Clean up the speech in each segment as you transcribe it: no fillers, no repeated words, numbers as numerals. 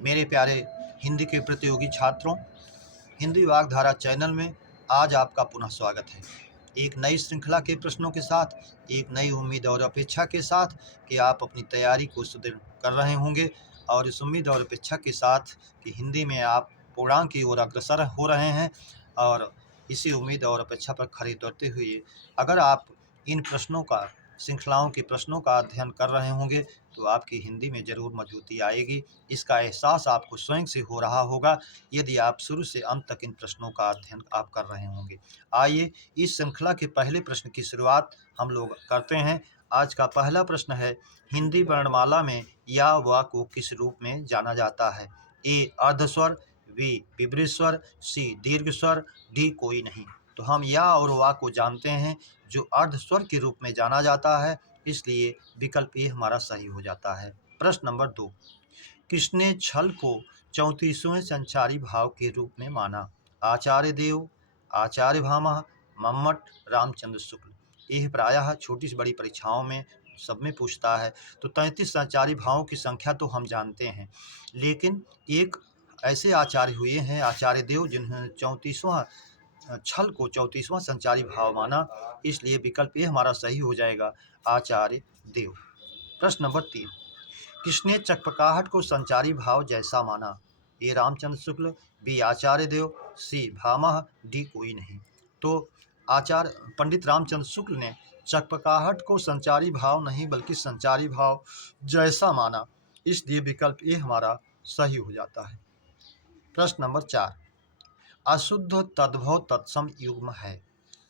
मेरे प्यारे हिंदी के प्रतियोगी छात्रों, हिंदी वागधारा चैनल में आज आपका पुनः स्वागत है। एक नई श्रृंखला के प्रश्नों के साथ, एक नई उम्मीद और अपेक्षा के साथ कि आप अपनी तैयारी को सुदृढ़ कर रहे होंगे और इस उम्मीद और अपेक्षा के साथ कि हिंदी में आप पूर्णांक की ओर अग्रसर हो रहे हैं और इसी उम्मीद और अपेक्षा पर खरे उतरते हुए अगर आप इन प्रश्नों का श्रृंखलाओं के प्रश्नों का अध्ययन कर रहे होंगे तो आपकी हिंदी में ज़रूर मजबूती आएगी। इसका एहसास आपको स्वयं से हो रहा होगा यदि आप शुरू से अंत तक इन प्रश्नों का अध्ययन आप कर रहे होंगे। आइए इस श्रृंखला के पहले प्रश्न की शुरुआत हम लोग करते हैं। आज का पहला प्रश्न है, हिंदी वर्णमाला में या व को किस रूप में जाना जाता है? ए अर्धस्वर, बी विपरीत स्वर, सी दीर्घ स्वर, डी कोई नहीं। तो हम या और वा को जानते हैं जो अर्ध स्वर के रूप में जाना जाता है, इसलिए विकल्प ए हमारा सही हो जाता है। प्रश्न नंबर 2, किसने छल को 34वें संचारी भाव के रूप में माना? आचार्य देव, आचार्य भामह, मम्मट, रामचंद्र शुक्ल। यह प्रायः छोटी से बड़ी परीक्षाओं में सब में पूछता है। तो 33 संचारी भावों की संख्या तो हम जानते हैं, लेकिन एक ऐसे आचार्य हुए हैं आचार्य देव जिन्होंने 34वां छल को 34वां संचारी भाव माना, इसलिए विकल्प ए हमारा सही हो जाएगा, आचार्य देव। प्रश्न नंबर 3, किसने चकपकाहट को संचारी भाव जैसा माना? ए रामचंद्र शुक्ल, बी आचार्य देव, सी भामह, डी कोई नहीं। तो आचार्य पंडित रामचंद्र शुक्ल ने चकपकाहट को संचारी भाव नहीं बल्कि संचारी भाव जैसा माना, इसलिए विकल्प ए हमारा सही हो जाता है। प्रश्न नंबर 4, अशुद्ध तद्भव तत्सम युग्म है?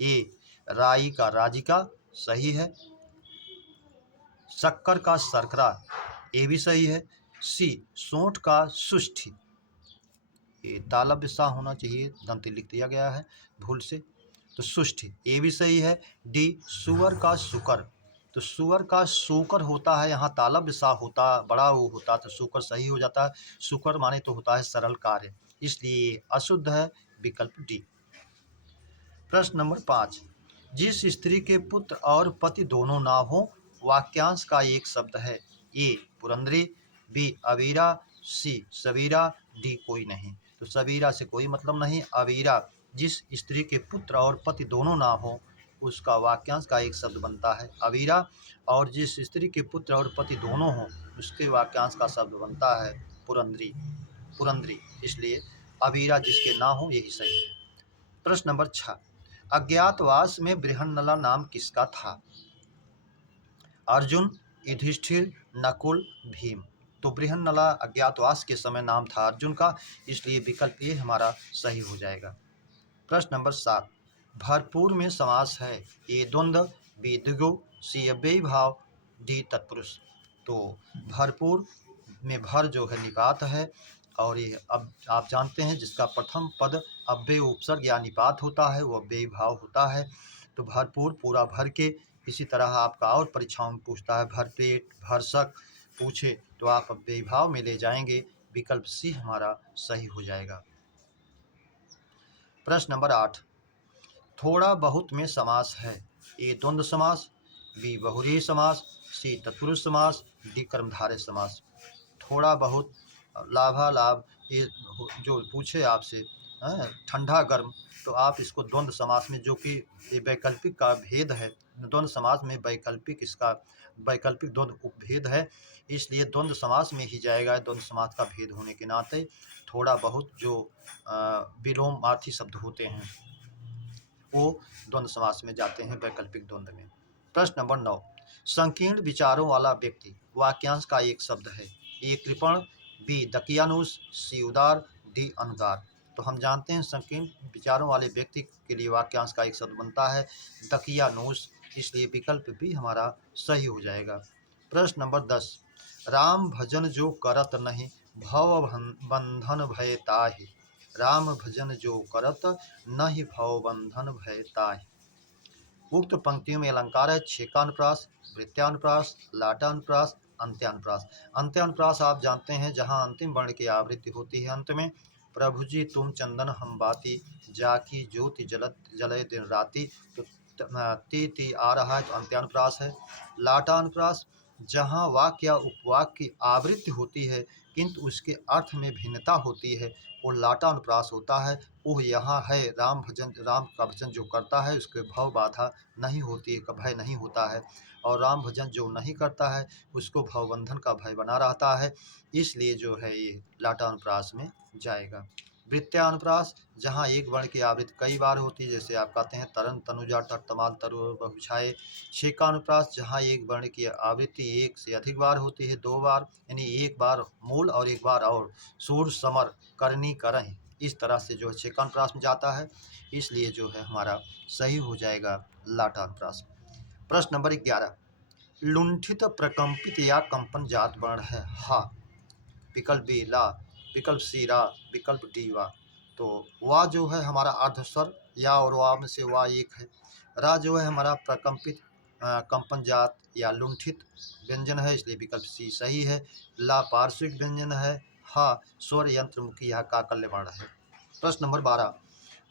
ए राई का राजिका, सही है। शक्कर का शर्करा, ये भी सही है। सी सोंठ का सुष्ठी, ये तालव्य सा होना चाहिए, दंती लिख दिया गया है भूल से, तो सुष्ठी ये भी सही है। डी सुअर का सुकर, तो सुअर का सूकर होता है, यहाँ तालव्य सा होता, बड़ा वो होता तो सुकर सही हो जाता है। सुकर माने तो होता है सरल कार्य, इसलिए अशुद्ध है, विकल्प डी। प्रश्न नंबर 5, जिस स्त्री के पुत्र और पति दोनों ना हो वाक्यांश का एक शब्द है? ए पुरंदरी, बी अवीरा, सी सबीरा, डी कोई नहीं। तो सबीरा से कोई मतलब नहीं, अवीरा जिस स्त्री के पुत्र और पति दोनों ना हो उसका वाक्यांश का एक शब्द बनता है अवीरा, और जिस स्त्री के पुत्र और पति दोनों हों उसके वाक्यांश का शब्द बनता है पुरंदरी, पुरंदरी, इसलिए अवीरा जिसके ना हो यही सही है। प्रश्न नंबर 6, अज्ञातवास में बृहन्नला नाम किसका था? अर्जुन, युधिष्ठिर, नकुल, भीम। तो बृहन्नला अज्ञातवास के समय नाम था अर्जुन का, इसलिए विकल्प ए हमारा सही हो जाएगा। प्रश्न नंबर 7, भरपूर में समास है? ए द्वंद्व, बी द्विगु, सी अव्ययी भाव, डी तत्पुरुष। तो भरपूर में भर जो है निपात है, और ये अब आप जानते हैं जिसका प्रथम पद अव्यय उपसर्ग या निपात होता है वो अव्ययी भाव होता है। तो भरपूर पूरा भर के, इसी तरह आपका और परीक्षाओं में पूछता है भरपेट, भरसक पूछे तो आप अव्ययी भाव में ले जाएंगे, विकल्प सी हमारा सही हो जाएगा। प्रश्न नंबर 8, थोड़ा बहुत में समास है? ए द्वंद्व समास, बी बहुव्रीहि समास, सी तत्पुरुष समास, डी कर्मधारय समास। थोड़ा बहुत, लाभालाभ, ये जो पूछे आपसे ठंडा गर्म, तो आप इसको द्वंद्व समास में, जो कि ये वैकल्पिक का भेद है, द्वंद्व समास में वैकल्पिक, इसका वैकल्पिक द्वंद्व उपभेद है, इसलिए द्वंद्व समास में ही जाएगा। द्वंद्व समास का भेद होने के नाते थोड़ा बहुत जो विलोमार्थी शब्द होते हैं वो द्वंद्व समास में जाते हैं, वैकल्पिक द्वंद्व में। प्रश्न नंबर 9, संकीर्ण विचारों वाला व्यक्ति वाक्यांश का एक शब्द है? ए कृपण, बी दकियानुष, सी उदार, डी अनुदार। तो हम जानते हैं संकीर्ण विचारों वाले व्यक्ति के लिए वाक्यांश का एक शब्द बनता है दकियानुष, इसलिए विकल्प भी हमारा सही हो जाएगा। प्रश्न नंबर 10, राम भजन जो करत नहीं भव बंधन भय ताहि। राम भजन जो करत नहीं भव बंधन भय ताहि। उक्त पंक्तियों में अलंकार है छेकानुप्रास, वृत्यानुप्रास, लाटानुप्रास, अंत्यानुप्रास। अंत्यानुप्रास आप जानते हैं जहां अंतिम वर्ण की आवृत्ति होती है अंत में। प्रभु जी तुम चंदन हम बाती, जाकी ज्योति जलत जलय दिन राती। तो ती ती आ रहा है तो अंत्यानुप्रास है। लाटानुप्रास जहाँ वाक्य या उपवाक्य की आवृत्ति होती है किंतु उसके अर्थ में भिन्नता होती है, वो लाटा अनुप्रास होता है। वो यहाँ है राम का भजन जो करता है उसके भव बाधा नहीं होती है, भय नहीं होता है, और राम भजन जो नहीं करता है उसको भवबंधन का भय बना रहता है, इसलिए जो है ये लाटा अनुप्रास में जाएगा। वृत्त्यानुप्रास, जहाँ एक वर्ण की आवृत्ति कई बार होती है, जैसे आप कहते हैं तरन तनुजा तर तमाल तरु बहुछाए। छेकानुप्रास, जहाँ एक वर्ण की आवृत्ति एक से अधिक बार होती है, 2 बार, यानी एक बार मूल और एक बार और, सूर समर करनी करहीं, इस तरह से जो है छेकानुप्रास में जाता है, इसलिए जो है हमारा सही हो जाएगा लाटानुप्रास। प्रश्न नंबर 11, लुंठित प्रकंपित या कंपन जात वर्ण है हा, विकल्प बी ला, विकल्प सी रा, विकल्प डी वा। तो वा जो है हमारा अर्धस्वर, या और वा में से वा एक है। रा जो है हमारा प्रकंपित कंपन जात या लुंठित व्यंजन है, इसलिए विकल्प सी सही है। ला पार्श्विक व्यंजन है। हा स्वर यंत्रमुखी या काकल्य वर्ण है। प्रश्न नंबर 12,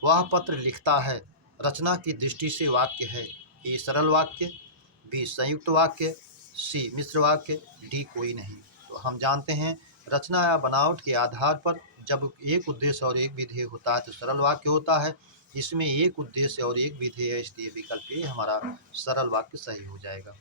वह पत्र लिखता है रचना की दृष्टि से वाक्य है, ए सरल वाक्य, बी संयुक्त वाक्य, सी मिश्र वाक्य, डी कोई नहीं। तो हम जानते हैं रचना या बनावट के आधार पर जब एक उद्देश्य और एक विधेय होता है तो सरल वाक्य होता है। इसमें एक उद्देश्य और एक विधेय है, इसलिए विकल्प ए हमारा सरल वाक्य सही हो जाएगा।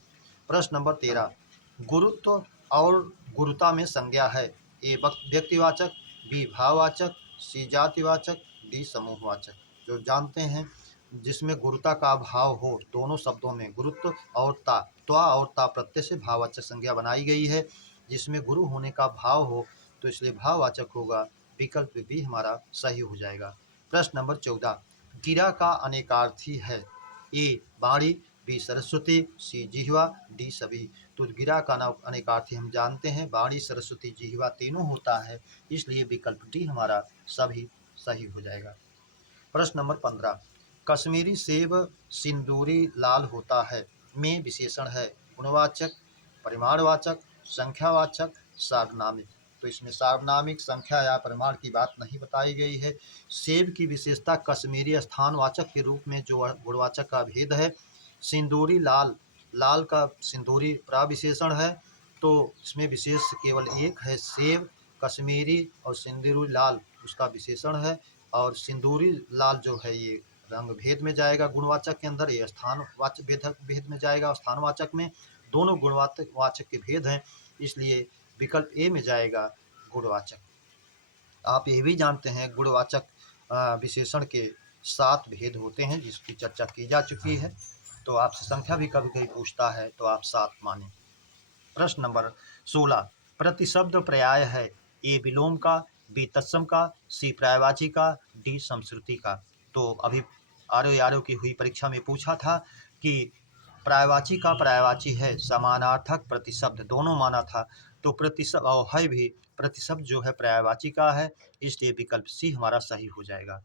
प्रश्न नंबर 13, गुरुत्व और गुरुता में संज्ञा है, ए व्यक्तिवाचक, बी भाववाचक, सी जातिवाचक, डी समूहवाचक। जो जानते हैं जिसमें गुरुता का भाव हो, दोनों शब्दों में गुरुत्व और त्वा और ता प्रत्यय से भाववाचक संज्ञा बनाई गई है, जिसमें गुरु होने का भाव हो तो इसलिए भाववाचक होगा, विकल्प भी हमारा सही हो जाएगा। प्रश्न नंबर 14, गिरा का अनेकार्थी है, ए बाणी, बी सरस्वती, सी जिह्वा, डी सभी। तो गिरा का अनेकार्थी हम जानते हैं बाणी सरस्वती जिह्वा तीनों होता है, इसलिए विकल्प डी हमारा सभी सही हो जाएगा। प्रश्न नंबर 15, कश्मीरी सेब सिंदूरी लाल होता है में विशेषण है, गुणवाचक, परिमाणवाचक, संख्यावाचक, सार्वनामिक। तो इसमें सार्वनामिक, संख्या या परिमाण की बात नहीं बताई गई है। सेब की विशेषता कश्मीरी स्थानवाचक के रूप में जो गुणवाचक का भेद है, सिंदूरी लाल, लाल का सिंदूरी प्रविशेषण है, तो इसमें विशेष केवल एक है सेब, कश्मीरी और सिंदूरी लाल उसका विशेषण है, और सिंदूरी लाल जो है ये रंग भेद में जाएगा गुणवाचक के अंदर, ये स्थानवाचक भेद में जाएगा स्थानवाचक में, दोनों गुणवाचक वाचक के भेद हैं, इसलिए विकल्प ए में जाएगा गुणवाचक। आप ये भी जानते हैं गुणवाचक विशेषण के 7 भेद होते हैं जिसकी चर्चा की जा चुकी है, तो आपसे संख्या भी कभी कभी पूछता है तो आप 7 माने। प्रश्न नंबर 16, प्रतिशब्द पर्याय है, ए विलोम का, बी तत्सम का, सी पर्यायवाची का, डी समश्रुति का। तो अभी आरओ की हुई परीक्षा में पूछा था कि पर्यायवाची का पर्यायवाची है, समानार्थक प्रतिशब्द दोनों माना था, तो प्रतिशब्द और है भी प्रतिशब्द जो है पर्यायवाची का है, इसलिए विकल्प सी हमारा सही हो जाएगा।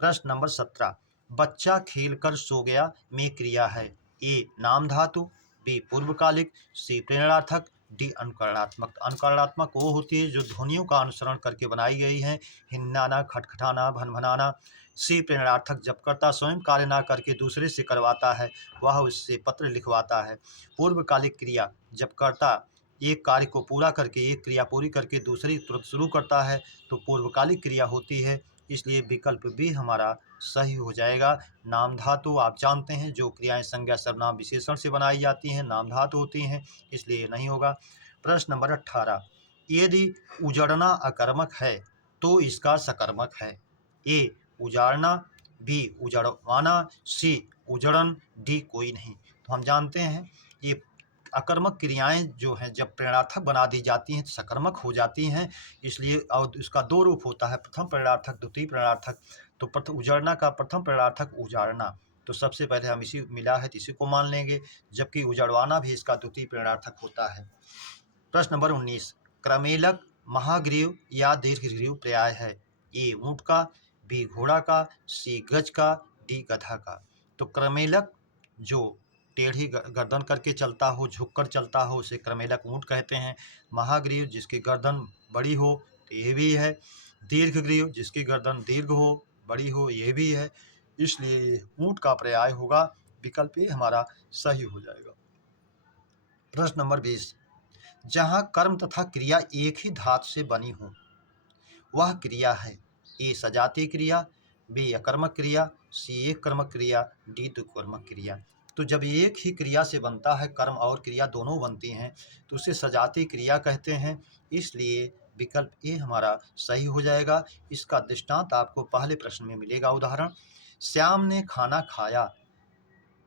प्रश्न नंबर 17, बच्चा खेलकर सो गया में क्रिया है, ए नाम धातु, बी पूर्वकालिक, सी प्रेरणार्थक, डी अनुकरणात्मक। अनुकरणात्मक वो होती है जो ध्वनियों का अनुसरण करके बनाई गई है, हिन्नाना, खटखटाना, भनभनाना। सी प्रेरणार्थक, जब कर्ता स्वयं कार्य ना करके दूसरे से करवाता है, वह उससे पत्र लिखवाता है। पूर्वकालिक क्रिया, जब कर्ता एक कार्य को पूरा करके एक क्रिया पूरी करके दूसरी तुरंत शुरू करता है तो पूर्वकालिक क्रिया होती है, इसलिए विकल्प भी हमारा सही हो जाएगा। नाम धातु आप जानते हैं जो क्रियाएं संज्ञा सर्वनाम विशेषण से बनाई जाती हैं नाम धातु होती हैं, इसलिए नहीं होगा। प्रश्न नंबर 18, यदि उजड़ना अकर्मक है तो इसका सकर्मक है, ए उजाड़ना, बी उजड़वाना, सी उजड़न, डी कोई नहीं। तो हम जानते हैं ये अकर्मक क्रियाएं जो हैं जब प्रेरणार्थक बना दी जाती हैं तो सकर्मक हो जाती हैं, इसलिए और उसका 2 रूप होता है, प्रथम प्रेरणार्थक, द्वितीय प्रेरणार्थक। तो प्रथम उजड़ना का प्रथम प्रेरणार्थक उजाड़ना, तो सबसे पहले हम इसी मिला है तो इसी को मान लेंगे, जबकि उजड़वाना भी इसका द्वितीय प्रेरणार्थक होता है। प्रश्न नंबर 19, क्रमेलक महाग्रीव या दीर्घग्रीव पर्याय है, ए ऊंट का, बी घोड़ा का, सी गज का, डी गधा का। तो क्रमेलक जो टेढ़ी गर्दन करके चलता हो, झुककर चलता हो, उसे क्रमेलक ऊंट कहते हैं। महाग्रीव जिसकी गर्दन बड़ी हो तो ये भी है। दीर्घग्रीव जिसकी गर्दन दीर्घ हो, बड़ी हो, ये भी है, इसलिए ऊंट का पर्याय होगा, विकल्प ए हमारा सही हो जाएगा। प्रश्न नंबर 20, जहाँ कर्म तथा क्रिया एक ही धातु से बनी हो वह क्रिया है। ए सजातीय क्रिया, बी अकर्मक क्रिया, सी एक कर्मक क्रिया, डी द्विकर्मक क्रिया। तो जब एक ही क्रिया से बनता है, कर्म और क्रिया दोनों बनती हैं, तो उसे सजातीय क्रिया कहते हैं। इसलिए विकल्प ए हमारा सही हो जाएगा। इसका दृष्टांत आपको पहले प्रश्न में मिलेगा। उदाहरण, श्याम ने खाना खाया,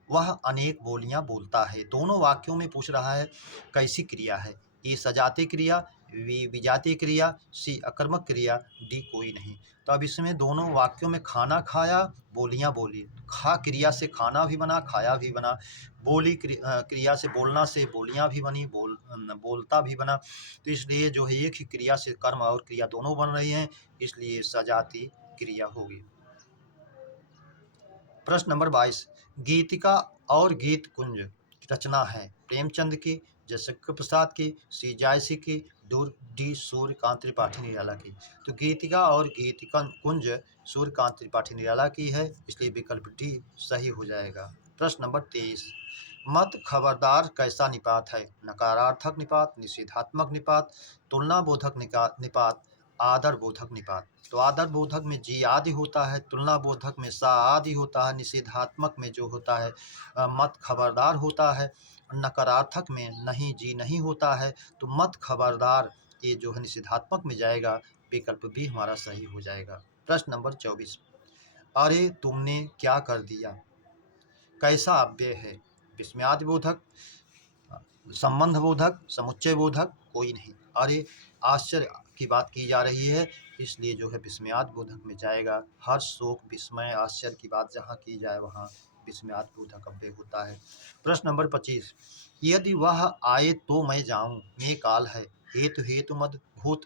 वह अनेक बोलियां बोलता है। दोनों वाक्यों में पूछ रहा है कैसी क्रिया है। ए सजातीय क्रिया, बी विजातीय क्रिया, सी अकर्मक क्रिया, डी कोई नहीं। तो अब इसमें दोनों वाक्यों में खाना खाया, बोलियां बोली। खा क्रिया से खाना भी बना, खाया भी बना। बोली क्रिया से बोलना से बोलियां भी बनी, बोलता भी बना। तो इसलिए जो है एक ही क्रिया से कर्म और क्रिया दोनों बन रही हैं, इसलिए सजातीय क्रिया होगी। प्रश्न नंबर 22, गीतिका और गीत कुंज रचना है प्रेमचंद की, जयशंकर प्रसाद की, सी जायसी की, डी सूर्यकांत त्रिपाठी निराला की। तो गीतिका और गीतिका कुंज सूर्यकांत त्रिपाठी निराला की है, इसलिए विकल्प डी सही हो जाएगा। प्रश्न नंबर 23, मत खबरदार कैसा निपात है? नकारार्थक निपात, निषेधात्मक निपात, तुलना बोधक निपात, आदर बोधक निपात। तो आदर बोधक में जी आदि होता है, तुलना बोधक में सा आदि होता है, निषेधात्मक में जो होता है मत खबरदार होता है, नकारार्थक में नहीं जी नहीं होता है। तो मत खबरदार ये जो है निषेधात्मक में जाएगा, विकल्प भी हमारा सही हो जाएगा। प्रश्न नंबर 24, अरे तुमने क्या कर दिया कैसा अव्यय है? विस्मयादि बोधक, संबंध बोधक, समुच्चय बोधक, कोई नहीं। अरे आश्चर्य की बात की जा रही है, इसलिए जो है विस्मयाद बोधक में जाएगा। हर्ष, शोक, विस्मय, आश्चर्य की बात जहाँ की जाए वहाँ विस्मयाद बोधक अव्यय होता है। प्रश्न नंबर 25, यदि वह आए तो मैं जाऊं में काल है। हेतु हेतु मद भूत,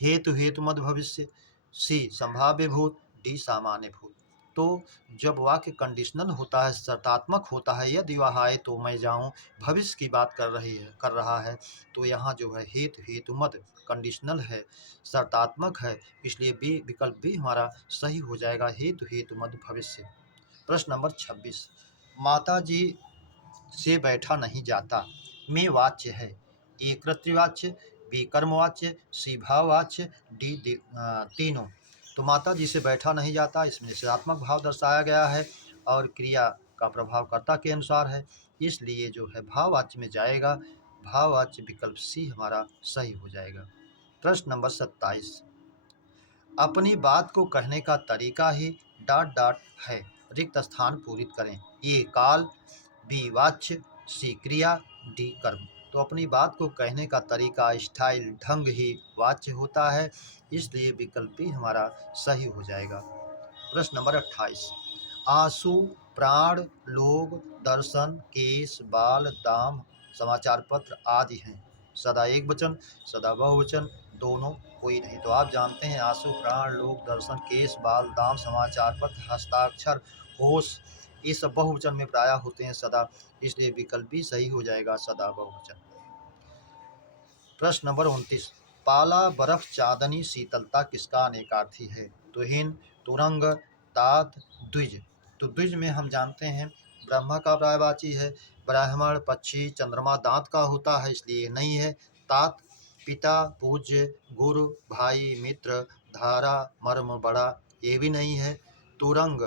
हेतु हेतु मद भविष्य, सी संभाव्य भूत, डी सामान्य भूत। तो जब वाक्य कंडीशनल होता है, शर्तात्मक होता है, यदि वह आए तो मैं जाऊं, भविष्य की बात कर रहा है, तो यहाँ जो है हेतु हेतु मद कंडीशनल है, शर्तात्मक है, इसलिए बी विकल्प भी हमारा सही हो जाएगा, हेतु हेतु मद भविष्य। प्रश्न नंबर 26, माता जी से बैठा नहीं जाता में वाच्य है। ए कृतवाच्य, बी कर्मवाच्य, सी भाववाच्य, डी तीनों। तो माता जी से बैठा नहीं जाता, इसमें निषेधात्मक भाव दर्शाया गया है और क्रिया का प्रभाव कर्ता के अनुसार है, इसलिए जो है भाववाच्य में जाएगा। भाववाच्य विकल्प सी हमारा सही हो जाएगा। प्रश्न नंबर 27, अपनी बात को कहने का तरीका ही डॉट डॉट है, रिक्त स्थान पूरित करें। ए काल, बी वाच्य, सी क्रिया, डी कर्म। तो अपनी बात को कहने का तरीका, स्टाइल, ढंग ही वाच्य होता है, इसलिए विकल्प भी हमारा सही हो जाएगा। प्रश्न नंबर 28, आंसू, प्राण, लोग, दर्शन, केश, बाल, दाम, समाचार पत्र आदि हैं। सदा एक वचन, सदा बहुवचन, दोनों, कोई नहीं। तो आप जानते हैं आंसू, प्राण, लोग, दर्शन, केश, बाल, दाम, समाचार पत्र, हस्ताक्षर, होश, ये सब बहुवचन में प्रायः होते हैं सदा, इसलिए विकल्प भी सही हो जाएगा, सदा बहुवचन। प्रश्न नंबर 29, पाला, बर्फ, चांदनी, शीतलता किसका अनेकार्थी है? तुहिन, तुरंग, तात, द्विज। तो द्विज में हम जानते हैं ब्रह्मा का पर्यायवाची है, ब्राह्मण, पक्षी, चंद्रमा दांत का होता है, इसलिए नहीं है। तात पिता, पूज्य, गुरु, भाई, मित्र, धारा, मर्म, बड़ा, ये भी नहीं है। तुरंग,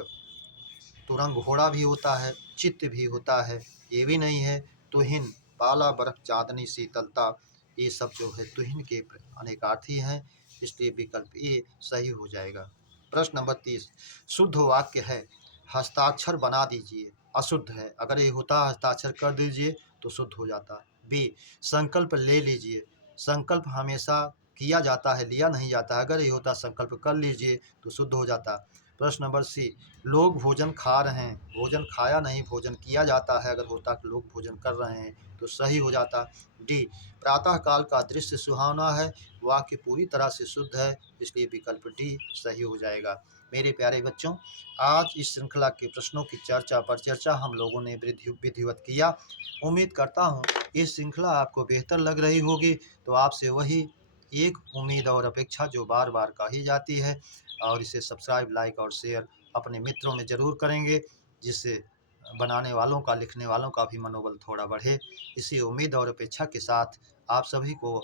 तुरंग घोड़ा भी होता है, चित्त भी होता है, ये भी नहीं है। तुहिन, पाला, बर्फ, चांदनी, शीतलता, ये सब जो है तुहिन के अनेकार्थी हैं, इसलिए विकल्प ए सही हो जाएगा। प्रश्न नंबर 30, शुद्ध वाक्य है हस्ताक्षर बना दीजिए, अशुद्ध है, अगर ये होता हस्ताक्षर कर दीजिए तो शुद्ध हो जाता। बी, संकल्प ले लीजिए, संकल्प हमेशा किया जाता है, लिया नहीं जाता, अगर ये होता संकल्प कर लीजिए तो शुद्ध हो जाता। प्रश्न नंबर सी, लोग भोजन खा रहे हैं, भोजन खाया नहीं भोजन किया जाता है, अगर होता कि लोग भोजन कर रहे हैं तो सही हो जाता। डी, प्रातःकाल का दृश्य सुहावना है, वाक्य पूरी तरह से शुद्ध है, इसलिए विकल्प डी सही हो जाएगा। मेरे प्यारे बच्चों, आज इस श्रृंखला के प्रश्नों की चर्चा हम लोगों ने विधिवत किया। उम्मीद करता हूँ ये श्रृंखला आपको बेहतर लग रही होगी, तो आपसे वही एक उम्मीद और अपेक्षा जो बार बार कही जाती है, और इसे सब्सक्राइब, लाइक और शेयर अपने मित्रों में ज़रूर करेंगे, जिससे बनाने वालों का, लिखने वालों का भी मनोबल थोड़ा बढ़े। इसी उम्मीद और अपेक्षा के साथ आप सभी को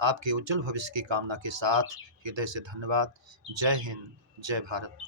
आपके उज्जवल भविष्य की कामना के साथ हृदय से धन्यवाद। जय हिंद, जय भारत।